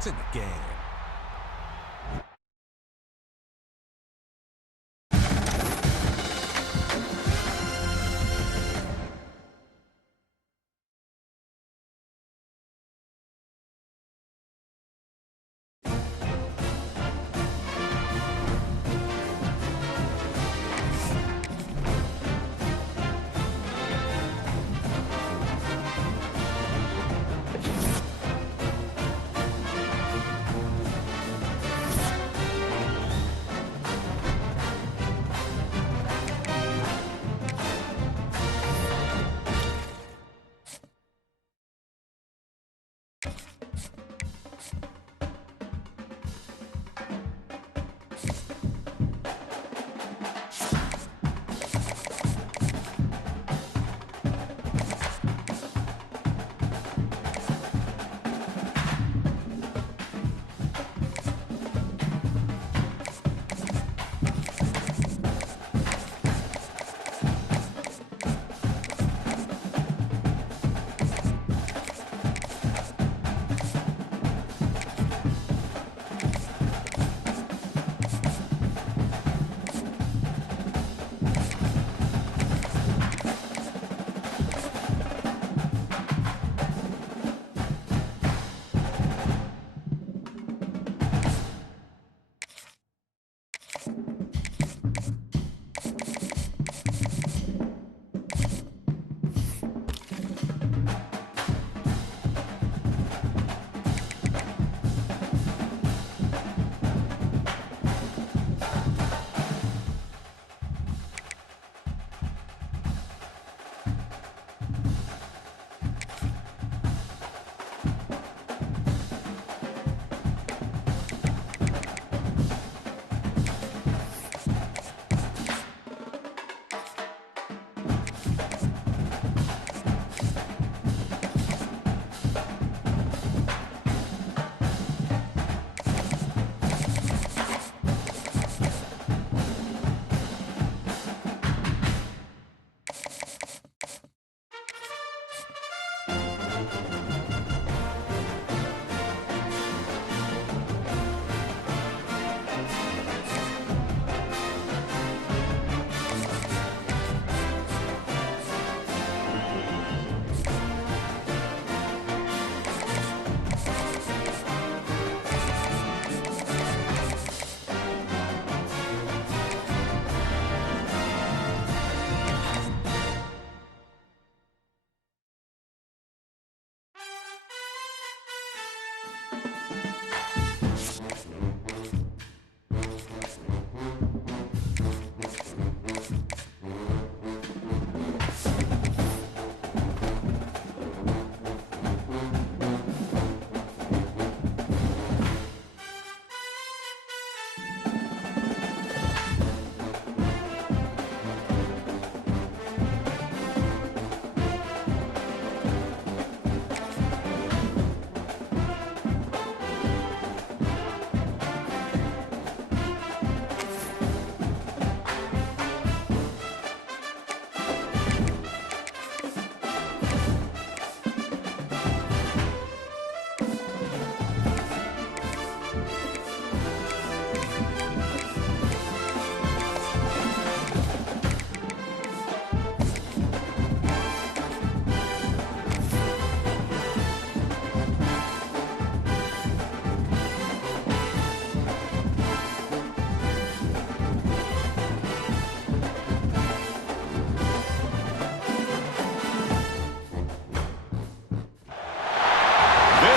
It's in the game.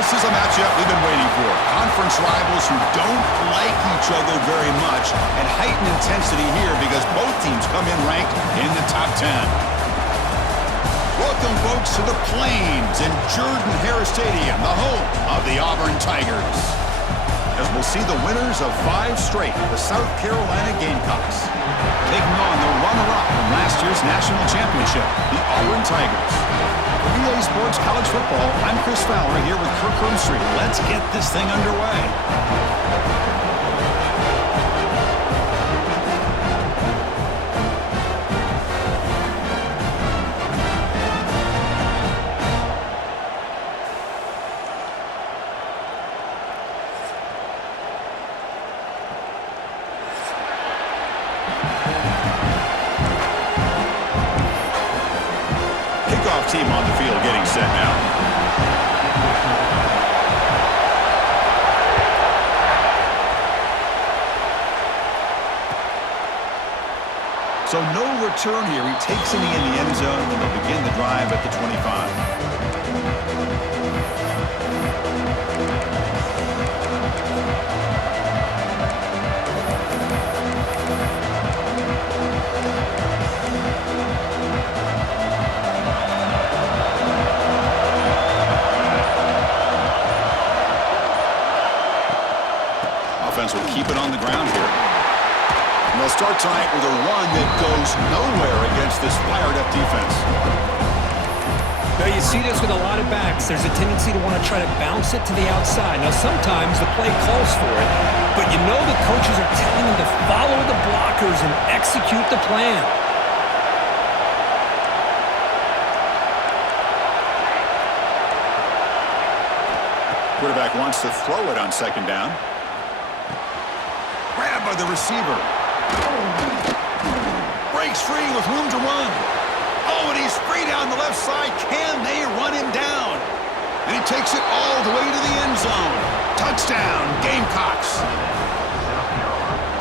This is a matchup we've been waiting for. Conference rivals who don't like each other very much, and heightened intensity here because both teams come in ranked in the top 10. Welcome, folks, to the Plains in Jordan-Hare Stadium, the home of the Auburn Tigers. As we'll see the winners of 5 straight, the South Carolina Gamecocks, taking on the runner-up from last year's national championship, the Auburn Tigers. For EA Sports College Football, I'm Chris Fowler here with Kirk Herbstreit. Let's get this thing underway. team on the field getting set now. So no return here. He takes it in the end zone, and they'll begin the drive at the 25. Offense will keep it on the ground here. And they'll start tonight with a run that goes nowhere against this fired-up defense. Now, you see this with a lot of backs. There's a tendency to want to try to bounce it to the outside. Now, sometimes the play calls for it, but you know the coaches are telling them to follow the blockers and execute the plan. Quarterback wants to throw it on second down. Grabbed by the receiver. Breaks free with room to run. Oh, and he's free down the left side. Can they run him down? And he takes it all the way to the end zone. Touchdown, Gamecocks.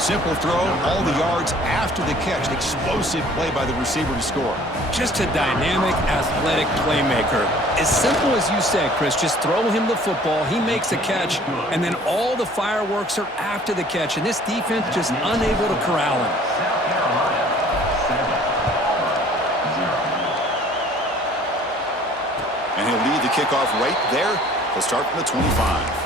Simple throw, all the yards after the catch. An explosive play by the receiver to score. Just a dynamic, athletic playmaker. As simple as you said, Chris, just throw him the football, he makes a catch, and then all the fireworks are after the catch, and this defense just unable to corral him. And he'll lead the kickoff right there. He'll start from the 25.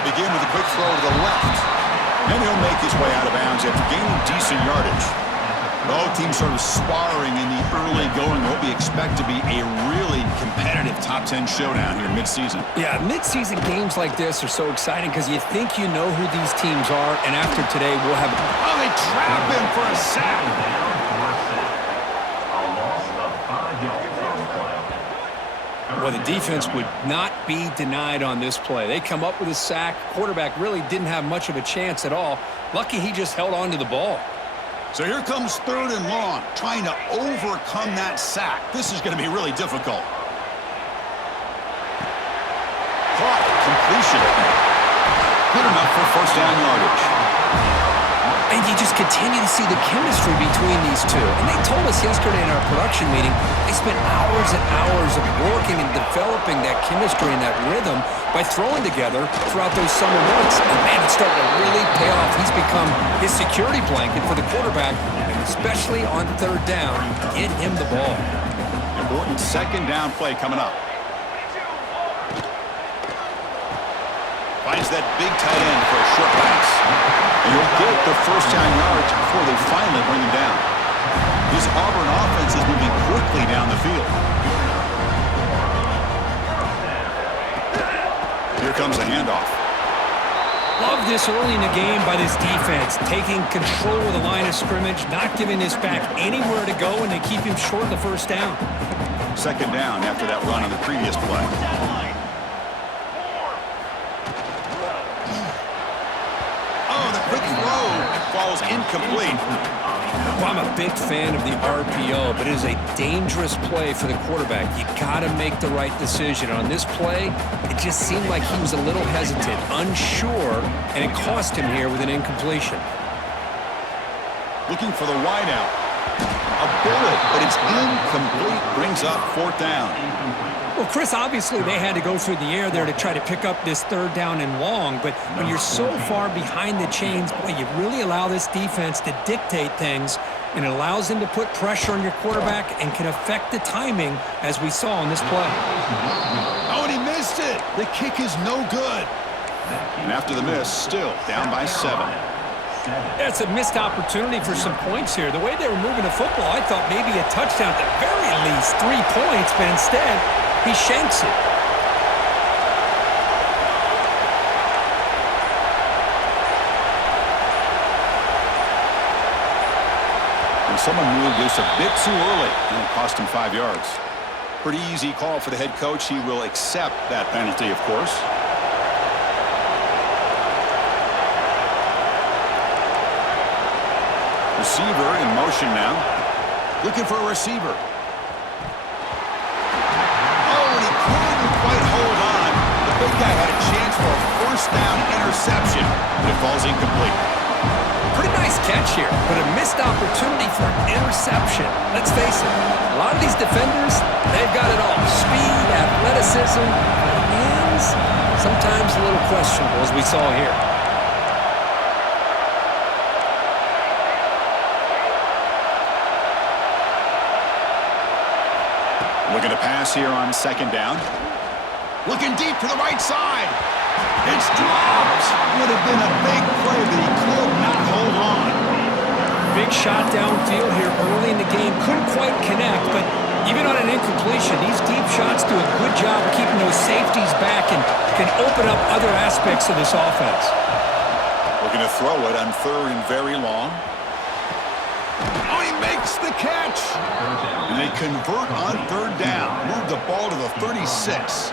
Begin with a quick throw to the left. And he'll make his way out of bounds after gaining decent yardage. Both teams sort of sparring in the early going. What we expect to be a really competitive top 10 showdown here mid-season. Yeah, mid-season games like this are so exciting because you think you know who these teams are, and after today we'll have... Oh, they trap him for a sack. Well, the defense would not be denied on this play. They come up with a sack. Quarterback really didn't have much of a chance at all. Lucky he just held on to the ball. So here comes third and long, trying to overcome that sack. This is going to be really difficult. Caught, completion. Good enough for first down yardage. And you just continue to see the chemistry between these two. And they told us yesterday in our production meeting, they spent hours and hours of working and developing that chemistry and that rhythm by throwing together throughout those summer months. And man, it's starting to really pay off. He's become his security blanket for the quarterback, and especially on third down, get him the ball. Important second down play coming up. Finds that big tight end for a short pass. And he'll get the first down yards before they finally bring him down. This Auburn offense is moving quickly down the field. Here comes the handoff. Love this early in the game by this defense, taking control of the line of scrimmage, not giving this back anywhere to go, and they keep him short of the first down. Second down after that run on the previous play. Quick throw falls incomplete. Well, I'm a big fan of the RPO, but it is a dangerous play for the quarterback. You got to make the right decision. On this play, it just seemed like he was a little hesitant, unsure, and it cost him here with an incompletion. Looking for the wideout. A bullet, but it's incomplete. Brings up fourth down. Well, Chris, obviously they had to go through the air there to try to pick up this third down and long, but when you're so far behind the chains, boy, you really allow this defense to dictate things, and it allows them to put pressure on your quarterback and can affect the timing, as we saw on this play. Oh, and he missed it. The kick is no good. And after the miss, still down by 7. That's a missed opportunity for some points here. The way they were moving the football, I thought maybe a touchdown, at the very least 3 points, but instead, he shanks it. And someone moved this a bit too early, and it cost him 5 yards. Pretty easy call for the head coach. He will accept that penalty, of course. Receiver in motion now. Looking for a receiver. Oh, and he couldn't quite hold on. The big guy had a chance for a first down interception, but it falls incomplete. Pretty nice catch here, but a missed opportunity for an interception. Let's face it, a lot of these defenders, they've got it all. Speed, athleticism, hands, sometimes a little questionable, as we saw here. Looking to pass here on second down. Looking deep to the right side. It's dropped. Would have been a big play, but he could not hold on. Big shot downfield here early in the game. Couldn't quite connect, but even on an incompletion, these deep shots do a good job of keeping those safeties back and can open up other aspects of this offense. Looking to throw it on third and very long. Oh, he makes the catch. And they convert on third down. Move the ball to the 36.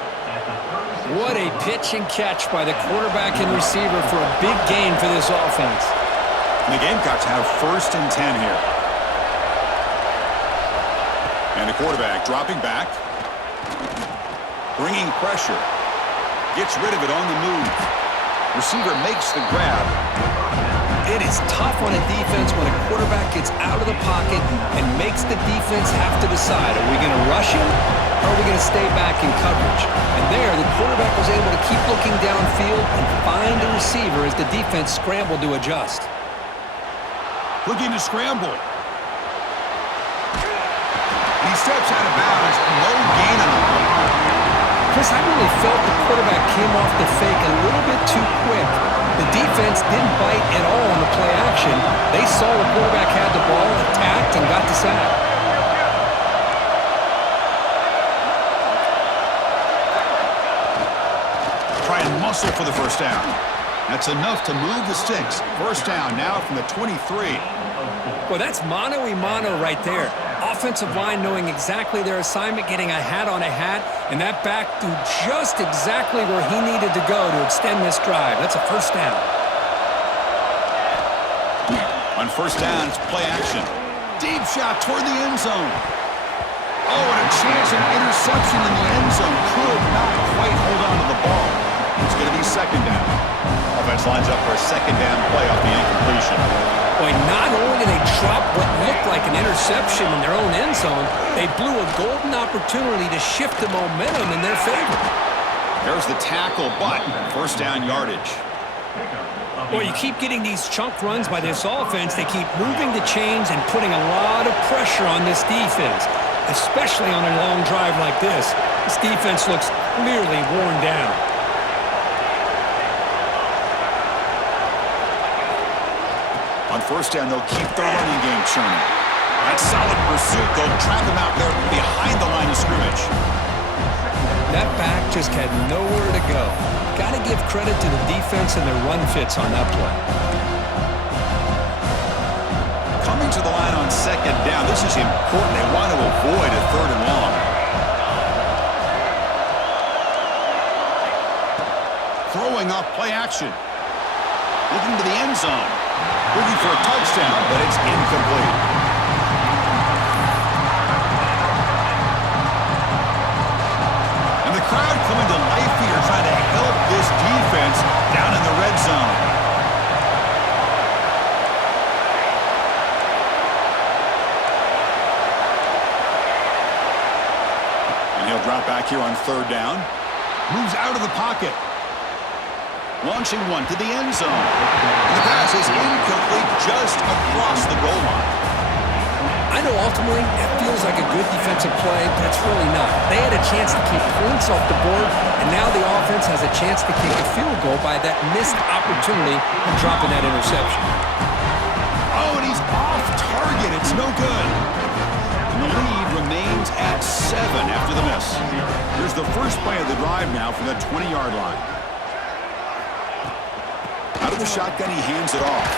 What a pitch and catch by the quarterback and receiver for a big gain for this offense. And the Gamecocks have first and 10 here. And the quarterback dropping back. Bringing pressure. Gets rid of it on the move. Receiver makes the grab. It is tough on a defense when a quarterback gets out of the pocket and makes the defense have to decide, are we going to rush him or are we going to stay back in coverage? And there, the quarterback was able to keep looking downfield and find the receiver as the defense scrambled to adjust. Looking to scramble. He steps out of bounds. No gain on the play. Chris, I really felt the quarterback came off the fake a little bit too quick. The defense didn't bite at all on the play action. They saw the quarterback had the ball, attacked, and got the sack. Try and muscle for the first down. That's enough to move the sticks. First down now from the 23. Well, that's mano-a-mano right there. Offensive line knowing exactly their assignment, getting a hat on a hat, and that back threw just exactly where he needed to go to extend this drive. That's a first down. On first down, it's play action. Deep shot toward the end zone. Oh, and a chance of interception in the end zone. Could not quite hold on to the ball. It's going to be second down. Offense lines up for a second down play off the incompletion. Boy, not only did they drop what looked like an interception in their own end zone, they blew a golden opportunity to shift the momentum in their favor. There's the tackle, but first down yardage. Boy, you keep getting these chunk runs by this offense. They keep moving the chains and putting a lot of pressure on this defense, especially on a long drive like this. This defense looks clearly worn down. On first down, they'll keep their running game churning. That solid pursuit. They'll trap him out there behind the line of scrimmage. That back just had nowhere to go. Got to give credit to the defense and their run fits on that play. Coming to the line on second down. This is important. They want to avoid a third and long. Throwing off play action. Looking to the end zone. Looking for a touchdown, but it's incomplete. And the crowd coming to life here, trying to help this defense down in the red zone. And he'll drop back here on third down. Moves out of the pocket. Launching one to the end zone. The pass is incomplete just across the goal line. I know ultimately it feels like a good defensive play, but it's really not. They had a chance to keep points off the board, and now the offense has a chance to kick a field goal by that missed opportunity of dropping that interception. Oh, and he's off target. It's no good. And the lead remains at 7 after the miss. Here's the first play of the drive now from the 20-yard line. Out of the shotgun, he hands it off.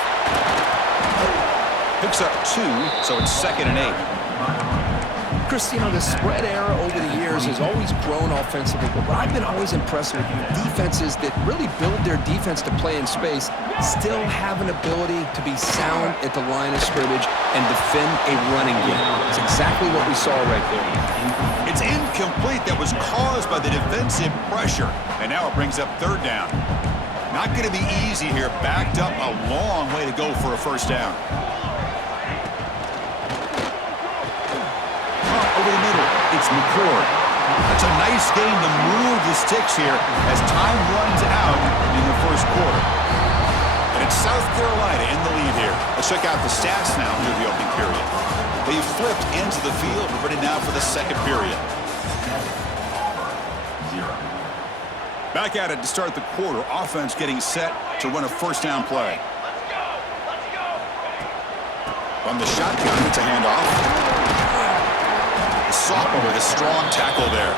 Picks up 2, so it's 2nd and 8. Chris, the spread era over the years has always grown offensively, but what I've been always impressed with defenses that really build their defense to play in space still have an ability to be sound at the line of scrimmage and defend a running game. It's exactly what we saw right there. It's incomplete. That was caused by the defensive pressure, and now it brings up third down. Not going to be easy here. Backed up a long way to go for a first down. Over the middle, it's McCord. That's a nice game to move the sticks here as time runs out in the first quarter. And it's South Carolina in the lead here. Let's check out the stats now through the opening period. They flipped into the field. We're ready now for the second period. Back at it to start the quarter. Offense getting set to run a first down play. From the shotgun, it's a handoff. The sophomore with a strong tackle there.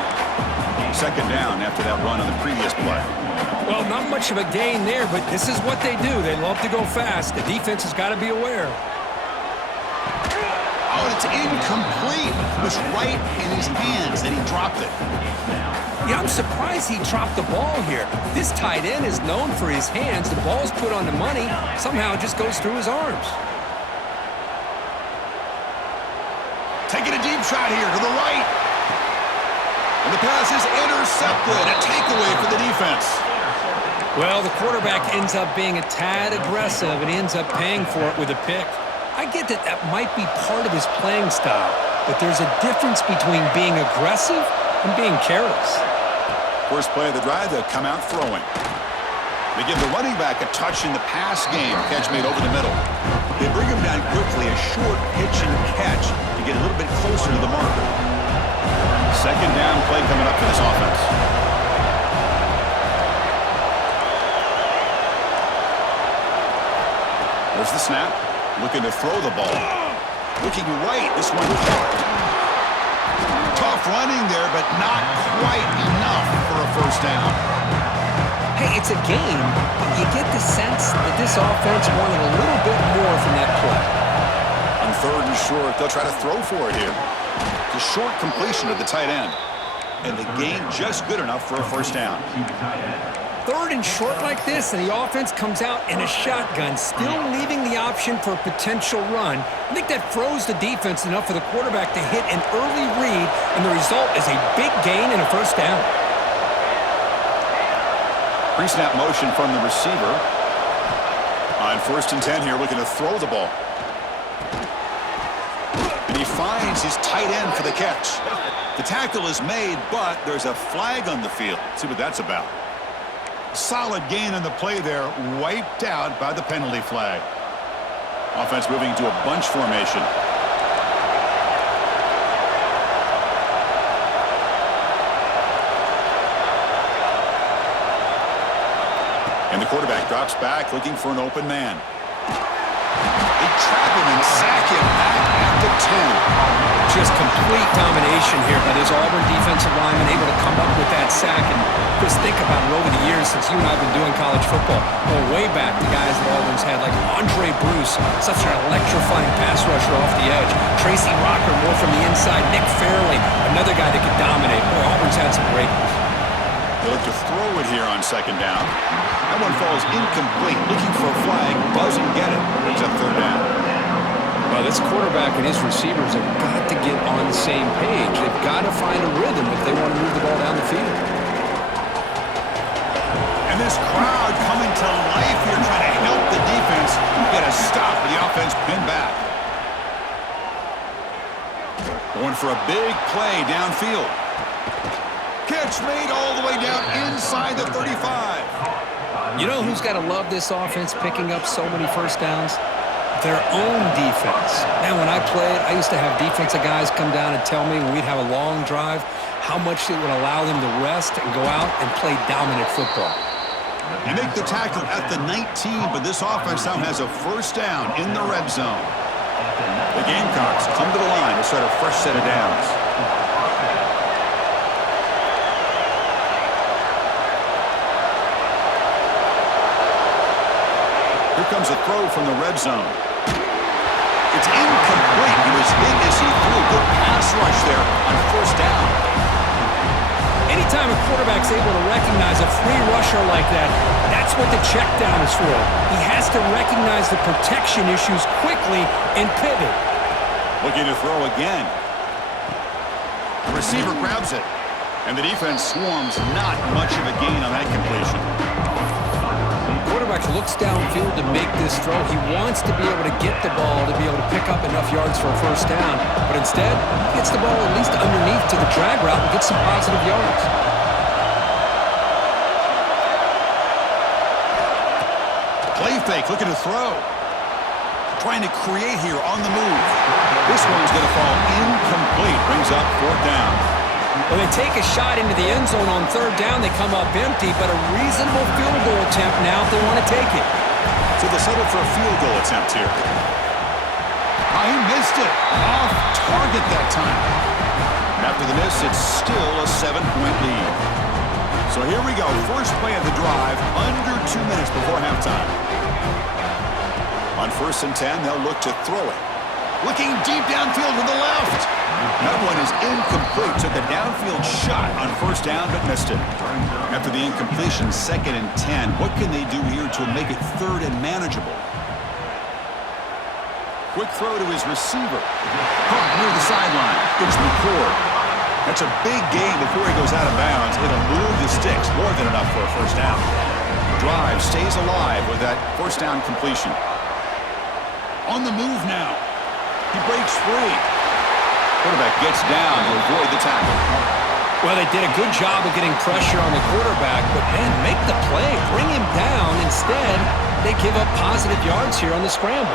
Second down after that run on the previous play. Well, not much of a gain there, but this is what they do. They love to go fast. The defense has got to be aware. Oh, it's incomplete. It was right in his hands that he dropped it. Yeah, I'm surprised he dropped the ball here. This tight end is known for his hands. The ball's put on the money. Somehow it just goes through his arms. Taking a deep shot here to the right. And the pass is intercepted. A takeaway for the defense. Well, the quarterback ends up being a tad aggressive and ends up paying for it with a pick. I get that that might be part of his playing style, but there's a difference between being aggressive and being careless. First play of the drive, they'll come out throwing. They give the running back a touch in the pass game. Catch made over the middle. They bring him down quickly, a short pitch and catch to get a little bit closer to the marker. Second down play coming up for this offense. There's the snap. Looking to throw the ball. Looking right. This one caught. Tough running there, but not quite enough for a first down. Hey, it's a game, but you get the sense that this offense wanted a little bit more from that play. On third and short, they'll try to throw for it here. The short completion of the tight end. And the gain just good enough for a first down. Third and short like this, and the offense comes out in a shotgun, still leaving the option for a potential run. I think that froze the defense enough for the quarterback to hit an early read, and the result is a big gain and a first down. Pre-snap motion from the receiver. On 1st and 10 here, looking to throw the ball. And he finds his tight end for the catch. The tackle is made, but there's a flag on the field. Let's see what that's about. Solid gain on the play there, wiped out by the penalty flag. Offense moving to a bunch formation. And the quarterback drops back, looking for an open man. They trap him and sack him back at the 10. Just complete domination here by this Auburn defensive lineman, able to come up with that sack. And just think about it over the years since you and I have been doing college football. Go way back, the guys that Auburn's had, like Andre Bruce, such an electrifying pass rusher off the edge. Tracy Rocker, more from the inside. Nick Fairley, another guy that could dominate. Boy, Auburn's had some great ones. They'll look to throw it here on second down. That one falls incomplete. Looking for a flag. Doesn't get it. Brings up third down. Well, this quarterback and his receivers have got to get on the same page. They've got to find a rhythm if they want to move the ball down the field. And this crowd coming to life here, trying to help the defense get a stop with the offense pinned back. Going for a big play downfield. Catch made all the way down inside the 35. You know who's got to love this offense picking up so many first downs? Their own defense. Man, when I played, I used to have defensive guys come down and tell me when we'd have a long drive how much it would allow them to rest and go out and play dominant football. You make the tackle at the 19, but this offense now has a first down in the red zone. The Gamecocks come to the line to start a fresh set of downs. Here comes a throw from the red zone. It's incomplete. He was hit as he threw. Good pass rush there able to recognize a free rusher like that, that's what the check down is for. He has to recognize the protection issues quickly and pivot. Looking to throw again. The receiver grabs it, and the defense swarms. Not much of a gain on that completion. Quarterback looks downfield to make this throw. He wants to be able to get the ball to be able to pick up enough yards for a first down, but instead, he gets the ball at least underneath to the drag route and gets some positive yards. Play fake, looking to throw. Trying to create here on the move. This one's going to fall incomplete. Brings up fourth down. When they take a shot into the end zone on third down, they come up empty, but a reasonable field goal attempt now if they want to take it. So they'll settle for a field goal attempt here. Oh, he missed it. Off target that time. After the miss, it's still a 7-point lead. So here we go. First play of the drive, under 2 minutes before halftime. On 1st and 10, they'll look to throw it. Looking deep downfield to the left. That one is incomplete. Took a downfield shot on first down, but missed it. After the incompletion, 2nd and 10. What can they do here to make it 3rd and manageable? Quick throw to his receiver. Caught near the sideline. It's McCord. That's a big gain before he goes out of bounds. It'll move the sticks. More than enough for a first down. The drive stays alive with that first down completion. On the move now. He breaks free. Quarterback gets down to avoid the tackle. Well, they did a good job of getting pressure on the quarterback, but, man, make the play. Bring him down. Instead, they give up positive yards here on the scramble.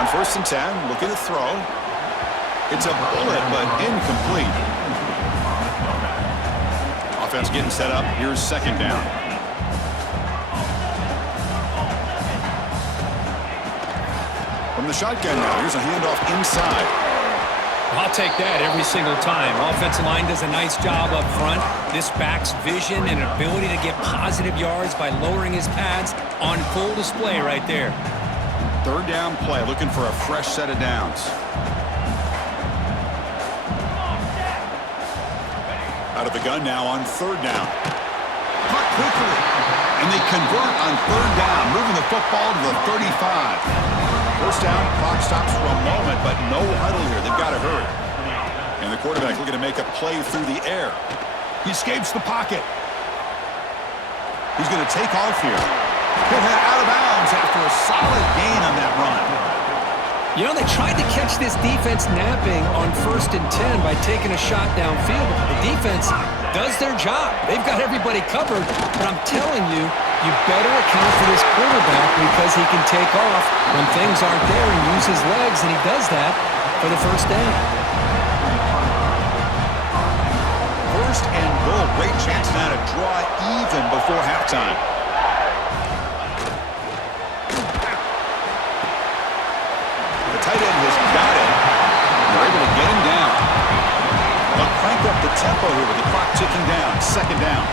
On 1st and 10, looking to throw. It's a bullet, but incomplete. Offense getting set up. Here's 2nd down. From the shotgun now, here's a handoff inside. I'll take that every single time. Offensive line does a nice job up front. This back's vision and ability to get positive yards by lowering his pads on full display right there. 3rd down play, looking for a fresh set of downs. Out of the gun now on 3rd down. Caught quickly. And they convert on 3rd down, moving the football to the 35. First down, clock stops for a moment, but no huddle here. They've got to hurry. And the quarterback looking to make a play through the air. He escapes the pocket. He's going to take off here. He'll head out of bounds after a solid gain on that run. You know, they tried to catch this defense napping on 1st and 10 by taking a shot downfield. The defense does their job. They've got everybody covered, but I'm telling you, you better account for this quarterback because he can take off when things aren't there and use his legs, and he does that for the first down. 1st and goal. Great chance now to draw even before halftime. The tight end has got it. They're able to get him down. They'll crank up the tempo here with the clock ticking down. 2nd down.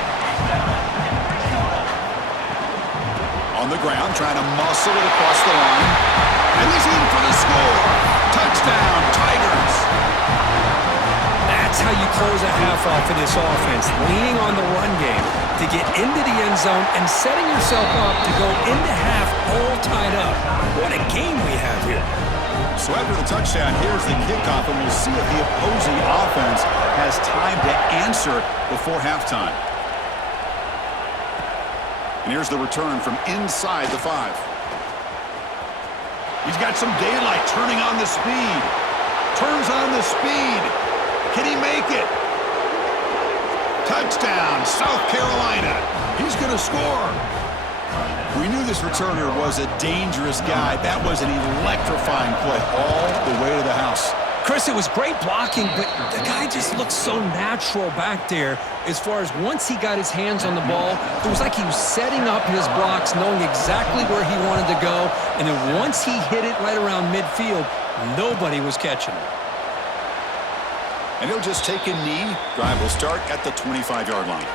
On the ground, trying to muscle it across the line. And he's in for the score. Touchdown, Tigers. That's how you close a half off of this offense, leaning on the run game to get into the end zone and setting yourself up to go into half all tied up. What a game we have here. So after the touchdown, here's the kickoff, and we'll see if the opposing offense has time to answer before halftime. And here's the return from inside the 5. He's got some daylight, turning on the speed. Turns on the speed. Can he make it? Touchdown, South Carolina. He's going to score. We knew this returner was a dangerous guy. That was an electrifying play all the way to the house. Chris, it was great blocking, but the guy just looked so natural back there as far as once he got his hands on the ball, it was like he was setting up his blocks, knowing exactly where he wanted to go, and then once he hit it right around midfield, nobody was catching him. And he'll just take a knee. Drive will start at the 25-yard line.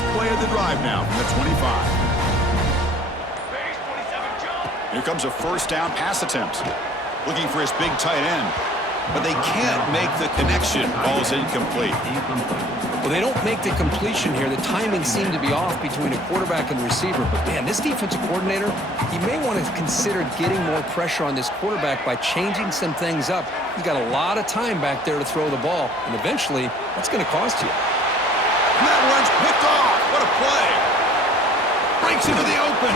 first play of the drive now from the 25. Here comes a first down pass attempt. Looking for his big tight end. But they can't make the connection. Ball's incomplete. Well, they don't make the completion here. The timing seemed to be off between a quarterback and receiver. But, man, this defensive coordinator, he may want to consider getting more pressure on this quarterback by changing some things up. He's got a lot of time back there to throw the ball. And eventually, that's going to cost you. And that one's picked off. What a play. Breaks into the open.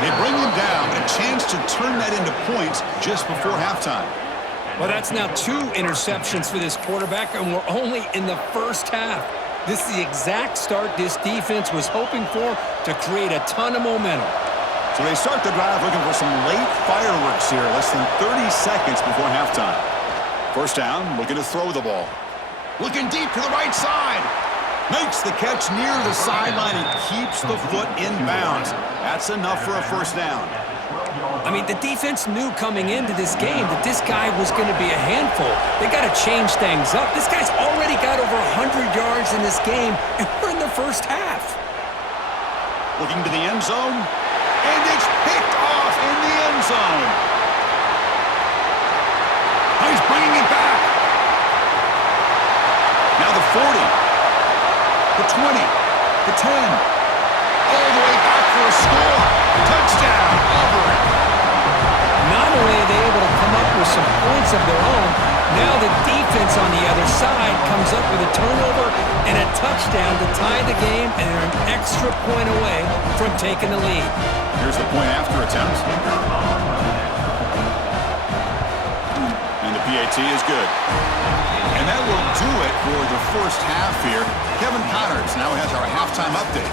They bring him down. A chance to turn that into points just before halftime. Well, that's now 2 interceptions for this quarterback, and we're only in the first half. This is the exact start this defense was hoping for to create a ton of momentum. So they start the drive looking for some late fireworks here, less than 30 seconds before halftime. First down, looking to throw the ball. Looking deep to the right side. Makes the catch near the sideline and keeps the foot in bounds. That's enough for a first down. I mean, the defense knew coming into this game that this guy was going to be a handful. They got to change things up. This guy's already got over 100 yards in this game, and we're in the first half. Looking to the end zone, and it's picked off in the end zone. Oh, he's bringing it back. Now the 40, the 20, the 10, all the way back for a score. Touchdown, Auburn. Not only are they able to come up with some points of their own, now the defense on the other side comes up with a turnover and a touchdown to tie the game, and they're an extra point away from taking the lead. Here's the point after attempt. And the PAT is good. And that will do it for the first half here. Kevin Connors now has our halftime update.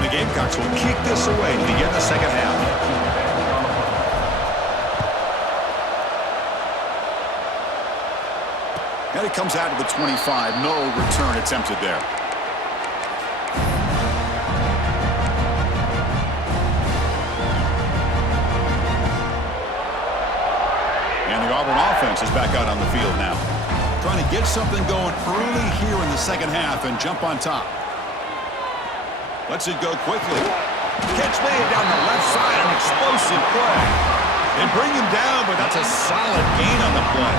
The Gamecocks will kick this away to begin the second half. And it comes out to the 25. No return attempted there. And the Auburn offense is back out on the field now. Trying to get something going early here in the second half and jump on top. Lets it go quickly. Catch made down the left side, an explosive play. They bring him down, but that's a solid gain on the play.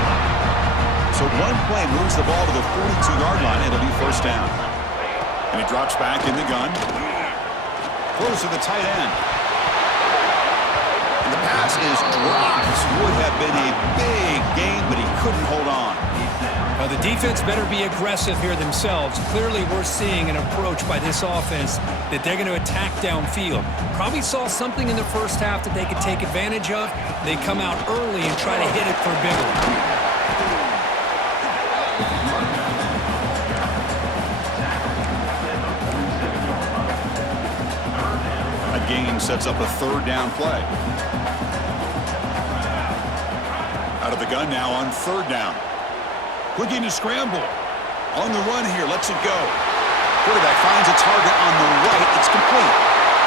So one play moves the ball to the 42-yard line. It'll be first down. And he drops back in the gun. Throws to the tight end. And the pass is dropped. Would have been a big gain, but he couldn't hold on. Well, the defense better be aggressive here themselves. Clearly, we're seeing an approach by this offense that they're going to attack downfield. Probably saw something in the first half that they could take advantage of. They come out early and try to hit it for a big one. That gain sets up a third down play. Out of the gun now on third down. Looking to scramble. On the run here, lets it go. Quarterback finds a target on the right. It's complete.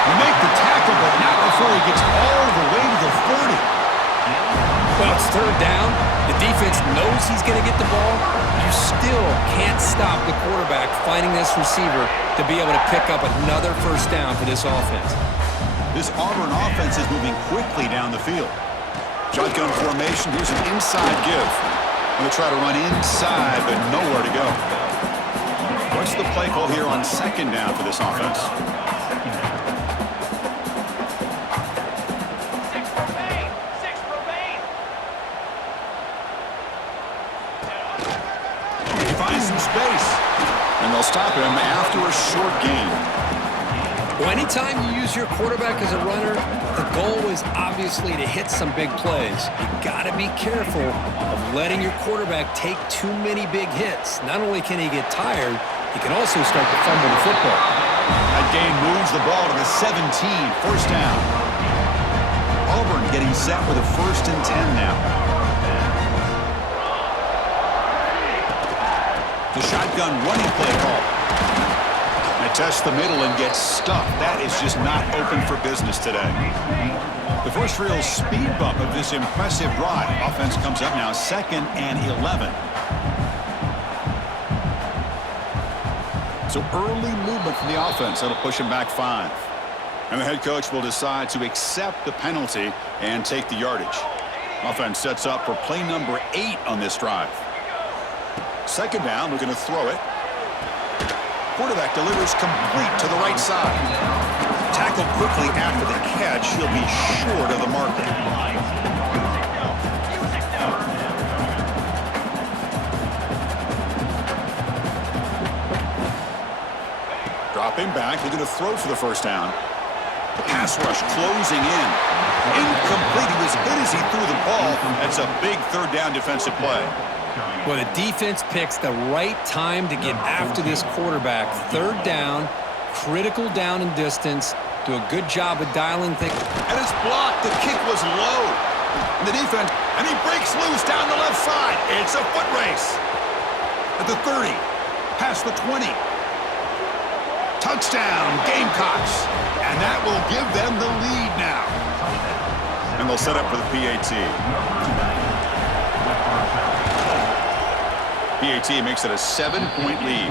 You make the tackle, but not before he gets all the way to the 30. Well, it's third down. The defense knows he's going to get the ball. You still can't stop the quarterback finding this receiver to be able to pick up another first down for this offense. This Auburn offense is moving quickly down the field. Shotgun formation. Here's an inside give. Going to try to run inside, but nowhere to go. What's the play call here on second down for this offense? He finds some space, and they'll stop him after a short gain. Well, anytime you use your quarterback as a runner, the goal is obviously to hit some big plays. You got to be careful of letting your quarterback take too many big hits. Not only can he get tired, he can also start to fumble the football. That gain moves the ball to the 17, first down. Auburn getting set with a 1st and 10 now. The shotgun running play call. That Tests the middle and gets stuffed. That is just not open for business today. The first real speed bump of this impressive drive. Offense comes up now 2nd and 11. So early movement from the offense. That'll push him back 5. And the head coach will decide to accept the penalty and take the yardage. Offense sets up for play number 8 on this drive. 2nd down, looking to throw it. Quarterback delivers complete to the right side. Tackled quickly after the catch. He'll be short of the marker. Dropping back, looking to throw for the first down. The pass rush closing in. Incomplete. He was hit as he threw the ball. That's a big 3rd down defensive play. Well, the defense picks the right time to get after this quarterback. 3rd down, critical down and distance. Do a good job of dialing things. And it's blocked. The kick was low. And the defense, and he breaks loose down the left side. It's a foot race. At the 30, past the 20. Touchdown, Gamecocks. And that will give them the lead now. And they'll set up for the PAT. PAT makes it a 7-point lead.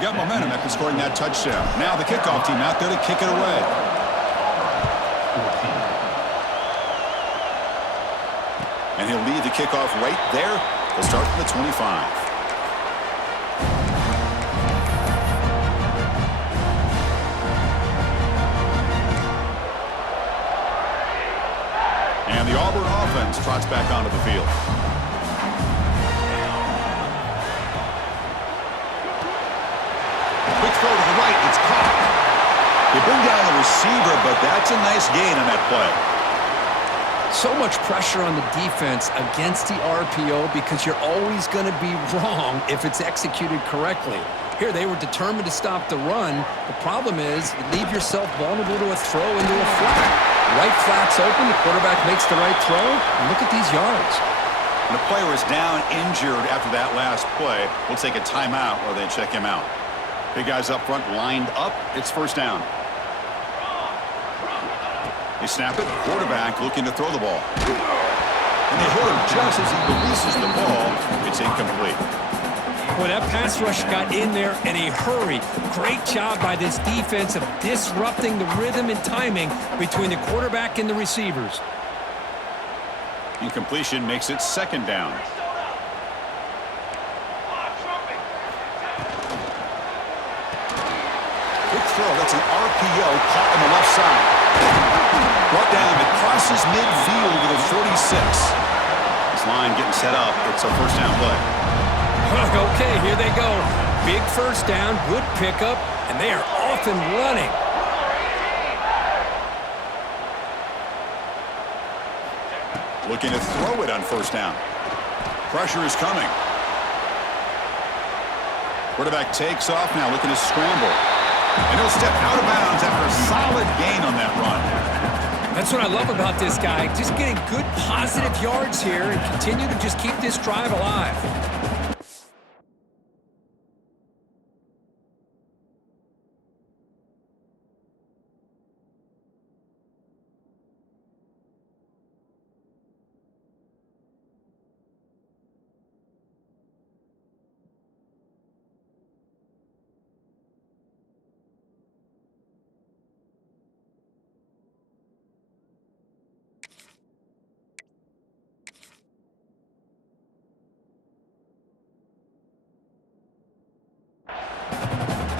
Got momentum after scoring that touchdown. Now the kickoff team out there to kick it away. And he'll lead the kickoff right there. They'll start from the 25. And the Auburn offense trots back onto the field. Quick throw to the right. It's caught. They bring down the receiver, but that's a nice gain on that play. So much pressure on the defense against the RPO because you're always going to be wrong if it's executed correctly. Here, they were determined to stop the run. The problem is you leave yourself vulnerable to a throw into a flat. Right flat's open. The quarterback makes the right throw. And look at these yards. And the player is down injured after that last play. We'll take a timeout while they check him out. Big guys up front lined up. It's 1st down. They snap it. Quarterback looking to throw the ball. And they hit him just as he releases the ball. It's incomplete. Well, that pass rush got in there in a hurry. Great job by this defense of disrupting the rhythm and timing between the quarterback and the receivers. Incompletion makes it 2nd down. Quick throw. That's an RPO caught on the left side. Brought down. It crosses midfield to the 46. This line getting set up. It's a 1st down play. Okay, here they go. Big 1st down, good pickup, and they are off and running. Looking to throw it on 1st down. Pressure is coming. Quarterback takes off now, looking to scramble. And he'll step out of bounds after a solid gain on that run. That's what I love about this guy. Just getting good positive yards here and continue to just keep this drive alive.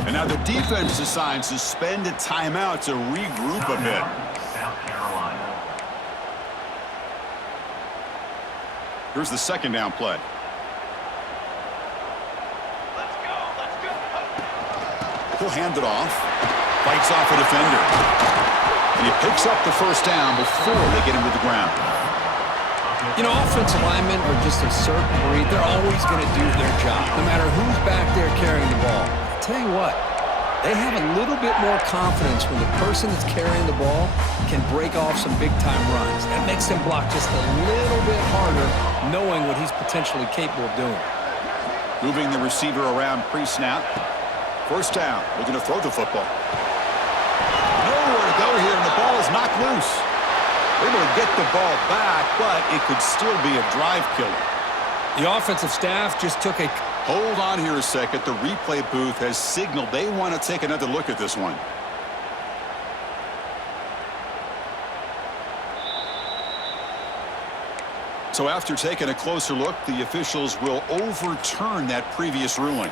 And now the defense decides to spend a timeout to regroup a bit. Here's the 2nd down play. He'll hand it off. Fights off a defender. And he picks up the 1st down before they get him to the ground. You know, offensive linemen are just a certain breed. They're always going to do their job, no matter who's back there carrying the ball. I'll tell you what, they have a little bit more confidence when the person that's carrying the ball can break off some big-time runs. That makes them block just a little bit harder, knowing what he's potentially capable of doing. Moving the receiver around pre-snap. First down, looking to throw the football. Nowhere to go here, and the ball is knocked loose. Able to get the ball back, but it could still be a drive killer. The offensive staff just took a... Hold on here a second. The replay booth has signaled they want to take another look at this one. So after taking a closer look, the officials will overturn that previous ruling.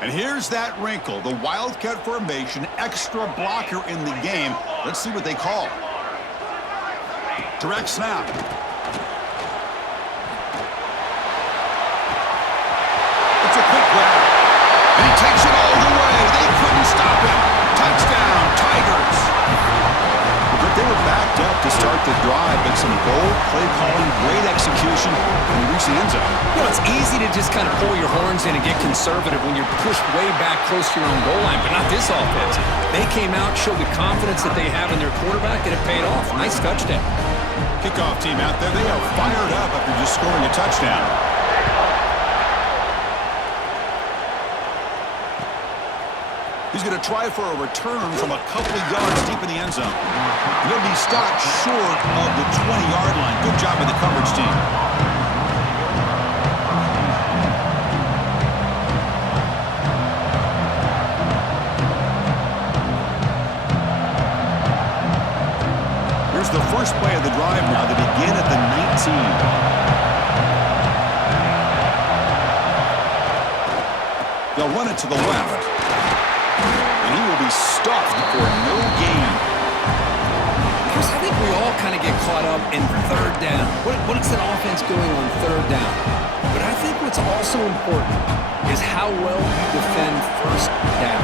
And here's that wrinkle, the Wildcat formation, extra blocker in the game. Let's see what they call. Direct snap. It's a quick grab. And he takes it all the way. They couldn't stop him. Touchdown, Tigers. But they were backed up to start the drive, but some bold play calling, great execution, and we reached the end zone. You know, it's easy to just kind of pull your horns in and get conservative when you're pushed way back close to your own goal line, but not this offense. They came out, showed the confidence that they have in their quarterback, and it paid off. Nice touchdown. Kickoff team out there, they are fired up after just scoring a touchdown. He's going to try for a return from a couple of yards deep in the end zone. He'll be stopped short of the 20-yard line. Good job by the coverage team. Here's the first play of the drive now. They begin at the 19. They'll run it to the left. And he will be stuffed for no gain. Chris, I think we all kind of get caught up in third down. What is an offense doing on third down? But I think what's also important is how well you defend first down.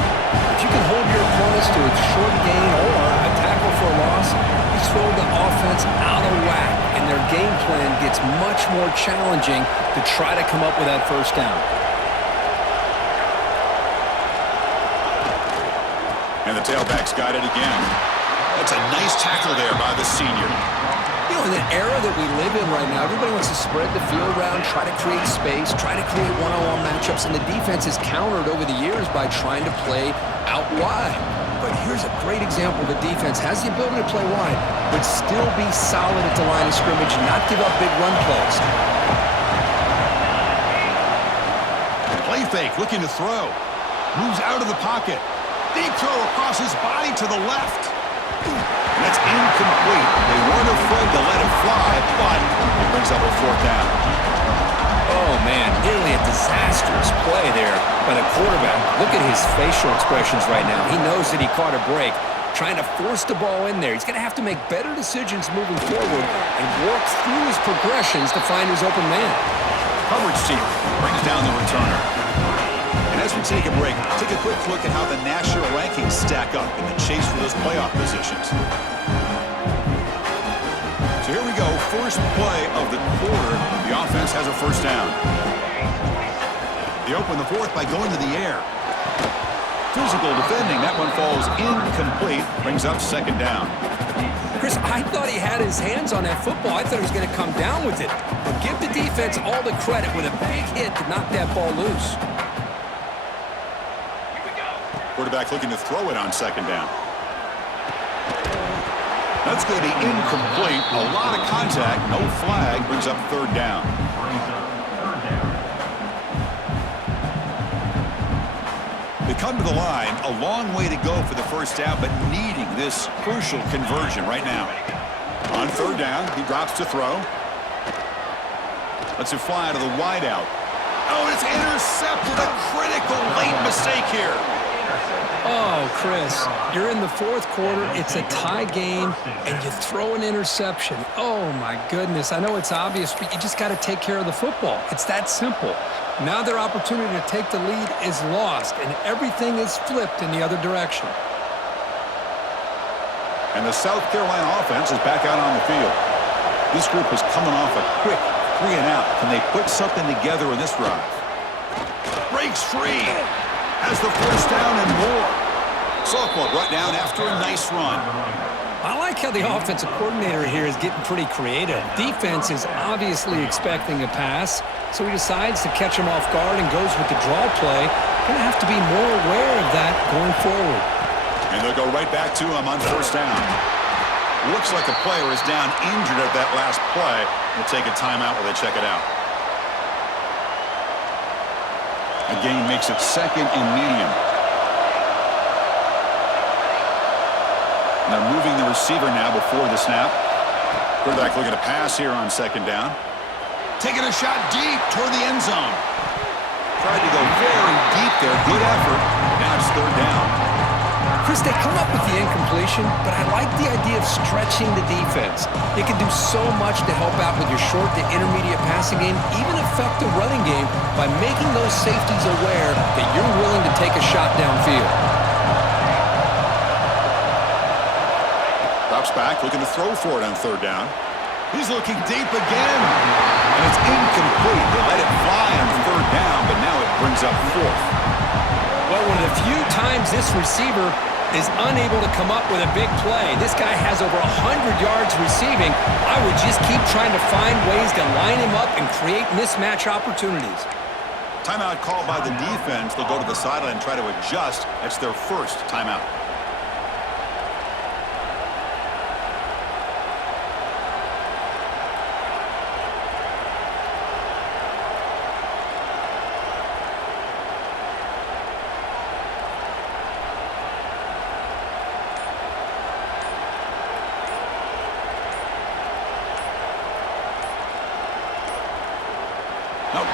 If you can hold your opponents to a short gain or a tackle for a loss, you throw the offense out of whack, and their game plan gets much more challenging to try to come up with that first down. And the tailback's got it again. That's a nice tackle there by the senior. You know, in the era that we live in right now, everybody wants to spread the field around, try to create space, try to create one-on-one matchups, and the defense has countered over the years by trying to play out wide. But here's a great example. The defense has the ability to play wide, but still be solid at the line of scrimmage and not give up big run plays. Play fake, looking to throw. Moves out of the pocket. Deep throw across his body to the left. And that's incomplete. They weren't afraid to let it fly, but it brings up a fourth down. Oh, man, nearly a disastrous play there by the quarterback. Look at his facial expressions right now. He knows that he caught a break, trying to force the ball in there. He's going to have to make better decisions moving forward and work through his progressions to find his open man. Coverage team brings down the returner. And as we take a break, take a quick look at how the national rankings stack up in the chase for those playoff positions. So here we go, first play of the quarter. The offense has a first down. They open the fourth by going to the air. Physical defending, that one falls incomplete, brings up second down. Chris, I thought he had his hands on that football. I thought he was going to come down with it. But give the defense all the credit with a big hit to knock that ball loose. Quarterback looking to throw it on second down. That's going to be incomplete. A lot of contact. No flag. Brings up third down. They come to the line. A long way to go for the first down, but needing this crucial conversion right now. On third down, he drops to throw. Lets it fly out of the wideout. Oh, it's intercepted. A critical late mistake here. Oh, Chris, you're in the fourth quarter. It's a tie game, and you throw an interception. Oh, my goodness. I know it's obvious, but you just got to take care of the football. It's that simple. Now their opportunity to take the lead is lost, and everything is flipped in the other direction. And the South Carolina offense is back out on the field. This group is coming off a quick 3-and-out. Can they put something together in this drive? Breaks free. Has the first down and more. Sophomore brought down after a nice run. I like how the offensive coordinator here is getting pretty creative. Defense is obviously expecting a pass, so he decides to catch him off guard and goes with the draw play. Going to have to be more aware of that going forward. And they'll go right back to him on first down. Looks like the player is down injured at that last play. We'll take a timeout while they check it out. A gain makes it second and medium. They're moving the receiver now before the snap. Quarterback looking to pass here on second down. Taking a shot deep toward the end zone. Tried to go very deep there. Good effort. Now it's third down. Chris, they come up with the incompletion, but I like the idea of stretching the defense. It can do so much to help out with your short to intermediate passing game, even affect the running game by making those safeties aware that you're willing to take a shot downfield. Drops back, looking to throw for it on third down. He's looking deep again. And it's incomplete. They let it fly on third down, but now it brings up fourth. Well, one of the few times this receiver is unable to come up with a big play. This guy has over 100 yards receiving. I would just keep trying to find ways to line him up and create mismatch opportunities. Timeout called by the defense. They'll go to the sideline and try to adjust. That's their first timeout.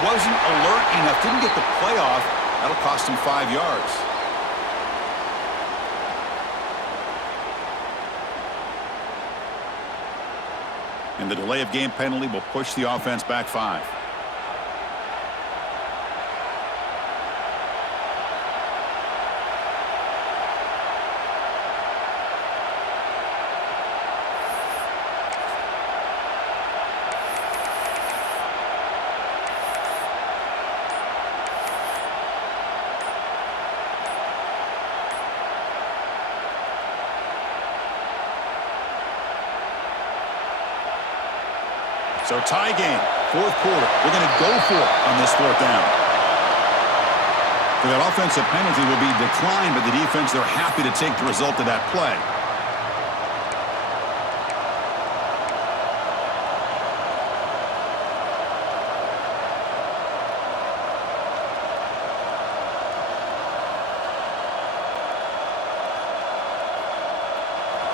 Wasn't alert enough, didn't get the play off. That'll cost him 5 yards. And the delay of game penalty will push the offense back 5. So tie game, fourth quarter. They're going to go for it on this fourth down. So that offensive penalty will be declined by the defense. They're happy to take the result of that play.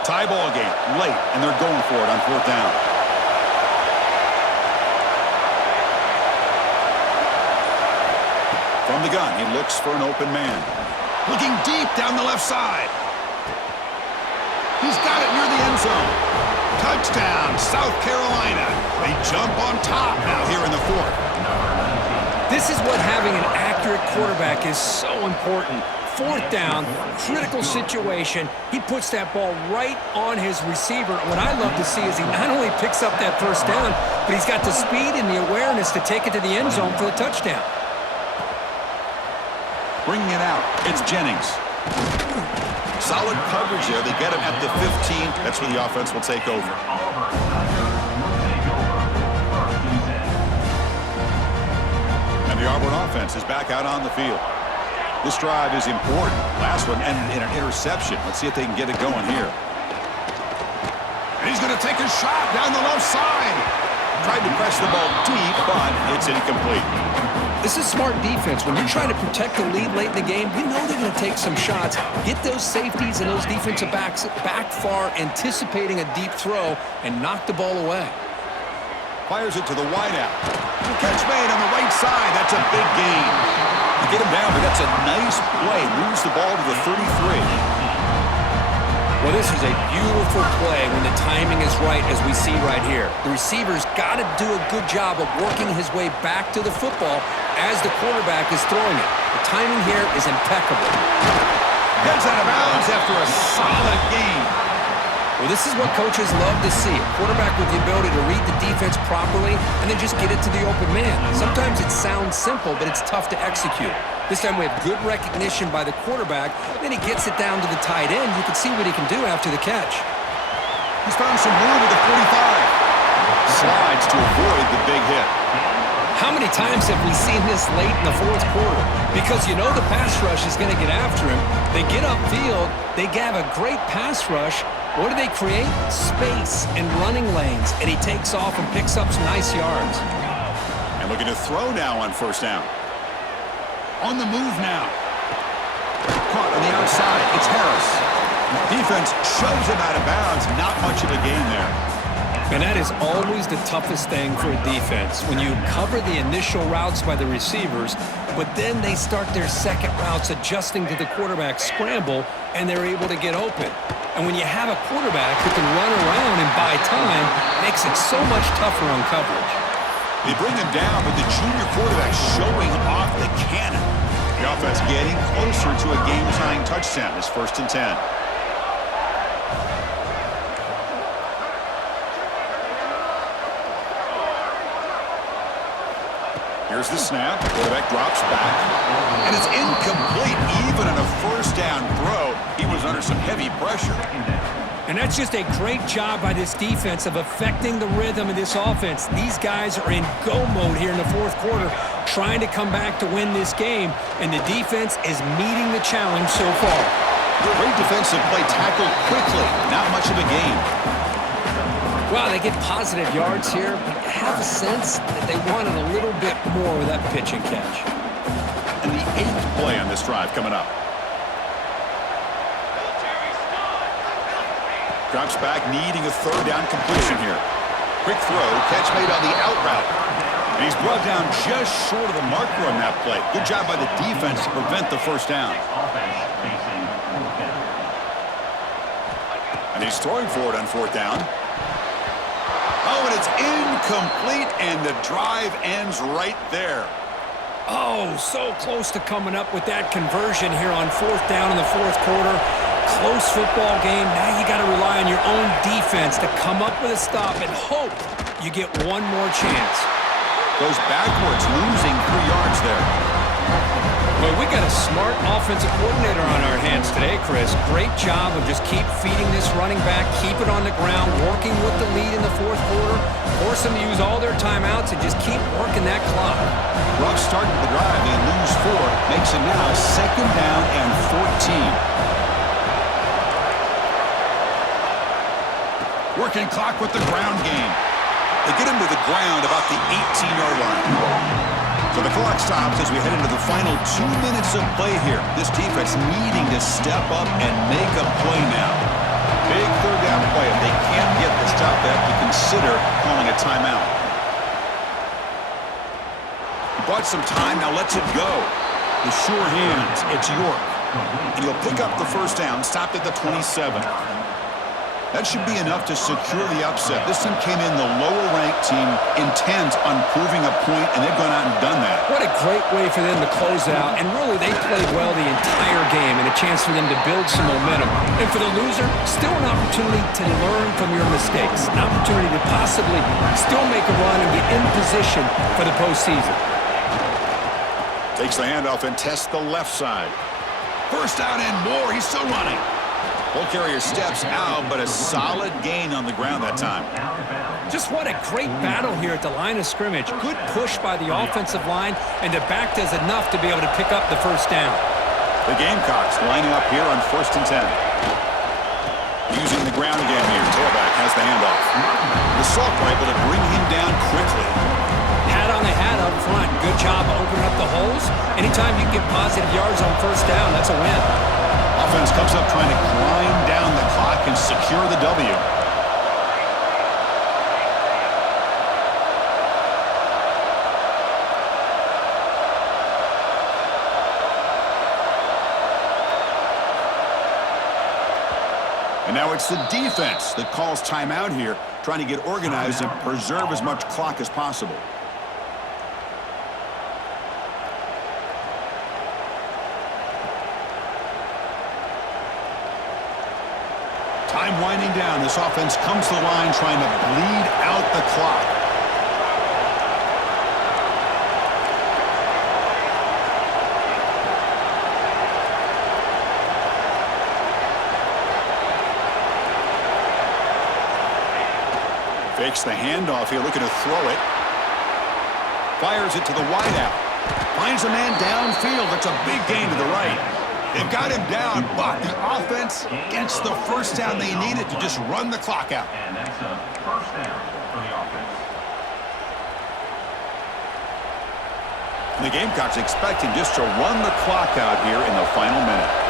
Tie ball game, late, and they're going for it on fourth down. From the gun, he looks for an open man. Looking deep down the left side. He's got it near the end zone. Touchdown, South Carolina. They jump on top now here in the fourth. This is what having an accurate quarterback is so important. Fourth down, critical situation. He puts that ball right on his receiver. What I love to see is he not only picks up that first down, but he's got the speed and the awareness to take it to the end zone for the touchdown. Bringing it out, it's Jennings. Solid coverage there. They get him at the 15. That's where the offense will take over. And the Auburn offense is back out on the field. This drive is important. Last one ended in an interception. Let's see if they can get it going here. And he's going to take a shot down the left side. Tried to press the ball deep, but it's incomplete. This is smart defense. When you're trying to protect the lead late in the game, we know they're going to take some shots. Get those safeties and those defensive backs back far, anticipating a deep throw, and knock the ball away. Fires it to the wideout. Catch made on the right side. That's a big gain. You get him down, but that's a nice play. Moves the ball to the 33. Well, this is a beautiful play when the timing is right, as we see right here. The receiver's got to do a good job of working his way back to the football as the quarterback is throwing it. The timing here is impeccable. Gets out of bounds after a solid gain. Well, this is what coaches love to see. A quarterback with the ability to read the defense properly and then just get it to the open man. Sometimes it sounds simple, but it's tough to execute. This time we have good recognition by the quarterback. Then he gets it down to the tight end. You can see what he can do after the catch. He's found some room at the 45. Slides to avoid the big hit. How many times have we seen this late in the fourth quarter? Because you know the pass rush is going to get after him. They get upfield. They have a great pass rush. What do they create? Space and running lanes. And he takes off and picks up some nice yards. And looking to throw now on first down. On the move now. Caught on the outside. It's Harris. Defense shoves him out of bounds. Not much of a gain there. And that is always the toughest thing for a defense, when you cover the initial routes by the receivers, but then they start their second routes adjusting to the quarterback scramble, and they're able to get open. And when you have a quarterback who can run around and buy time, it makes it so much tougher on coverage. They bring him down, but the junior quarterback showing off the cannon. The offense getting closer to a game-tying touchdown. It's 1st and 10. Here's the snap. Quarterback drops back. And it's incomplete. Even on a first down throw, he was under some heavy pressure. And that's just a great job by this defense of affecting the rhythm of this offense. These guys are in go mode here in the fourth quarter, trying to come back to win this game, and the defense is meeting the challenge so far. Great defensive play, tackled quickly. Not much of a gain. Well, they get positive yards here, but I have a sense that they wanted a little bit more with that pitch and catch. And the 8th play on this drive coming up. Drops back, needing a third down completion here. Quick throw, catch made on the out route. And he's brought down just short of the marker on that play. Good job by the defense to prevent the first down. And he's throwing for it on 4th down. Oh, and it's incomplete, and the drive ends right there. Oh, so close to coming up with that conversion here on 4th down in the fourth quarter. Close football game. Now you got to rely on your own defense to come up with a stop and hope you get one more chance. Goes backwards, losing 3 yards there. Well, we got a smart offensive coordinator on our hands today, Chris. Great job of just keep feeding this running back, keep it on the ground, working with the lead in the fourth quarter, force them to use all their timeouts, and just keep working that clock. Rough start to the drive. They lose 4. Makes it now 2nd down and 14. Working clock with the ground game. They get him to the ground about the 18-yard line. So the clock stops as we head into the final 2 minutes of play here. This defense needing to step up and make a play now. Big third down play. If they can't get the stop, they have to consider calling a timeout. He bought some time, now lets it go. The sure hands, it's York. And he'll pick up the first down, stopped at the 27. That should be enough to secure the upset. This team came in the lower-ranked team, intent on proving a point, and they've gone out and done that. What a great way for them to close out. And really, they played well the entire game, and a chance for them to build some momentum. And for the loser, still an opportunity to learn from your mistakes. An opportunity to possibly still make a run and get in position for the postseason. Takes the handoff and tests the left side. First down and more. He's still running. Ball carrier steps out, but a solid gain on the ground that time. Just what a great battle here at the line of scrimmage. Good push by the offensive line, and the back does enough to be able to pick up the first down. The Gamecocks lining up here on 1st and 10. Using the ground again here. Tailback has the handoff. The Salk were able to bring him down quickly. Hat on the hat up front. Good job opening up the holes. Anytime you can get positive yards on first down, that's a win. Offense comes up trying to grind down the clock and secure the W. And now it's the defense that calls timeout here, trying to get organized and preserve as much clock as possible. Time winding down. This offense comes to the line trying to bleed out the clock. Fakes the handoff here, looking to throw it. Fires it to the wideout. Finds a man downfield. That's a big gain to the right. They've got him down, but the offense gets the first down they needed to just run the clock out. And that's a first down for the offense. The Gamecocks expecting just to run the clock out here in the final minute.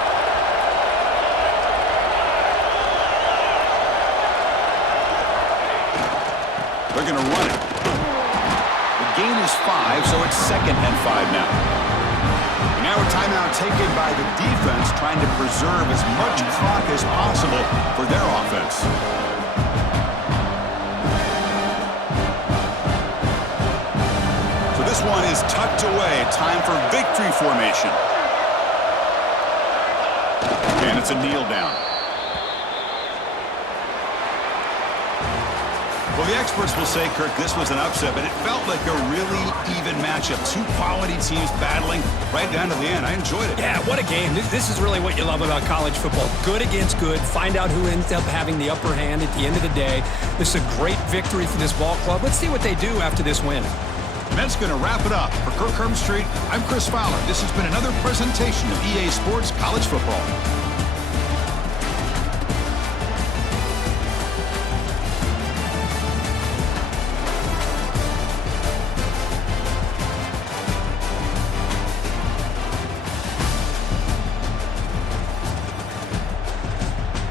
They're going to run it. The gain is 5, so it's 2nd and 5 now. And now a timeout taken by the defense, trying to preserve as much clock as possible for their offense. So this one is tucked away. Time for victory formation. And it's a kneel down. Well, the experts will say, Kirk, this was an upset, but it felt like a really even matchup. Two quality teams battling right down to the end. I enjoyed it. Yeah, what a game. This is really what you love about college football. Good against good. Find out who ends up having the upper hand at the end of the day. This is a great victory for this ball club. Let's see what they do after this win. And that's going to wrap it up. For Kirk Herbstreit, I'm Chris Fowler. This has been another presentation of EA Sports College Football.